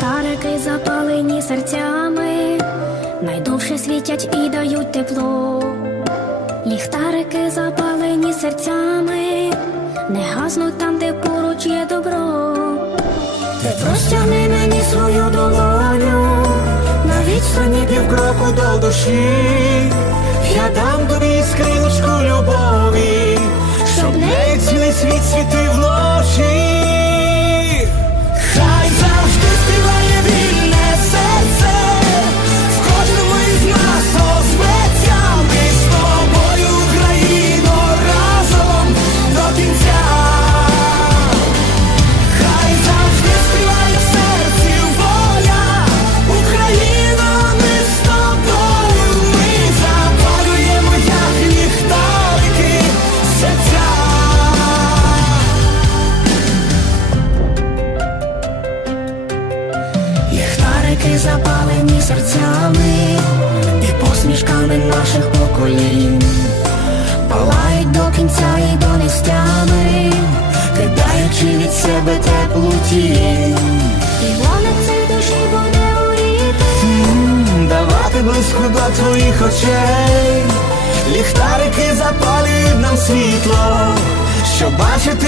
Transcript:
Ліхтарики запалені серцями, найдовше світять і дають тепло. Ліхтарики запалені серцями, не гаснуть там, де поруч є добро. Ти простягни мені свою долоню, на відстані півкроку до душі, я дам тобі скриночку любові, щоб нею цілий світ світив Ліхтарики запалені серцями і посмішками наших поколінь, палають до кінця і до нестями, кидаючи від себе теплу тінь, і вогник цей душі буде горіти. Давати близько до твоїх очей, ліхтарики запалюють нам світло, щоб бачити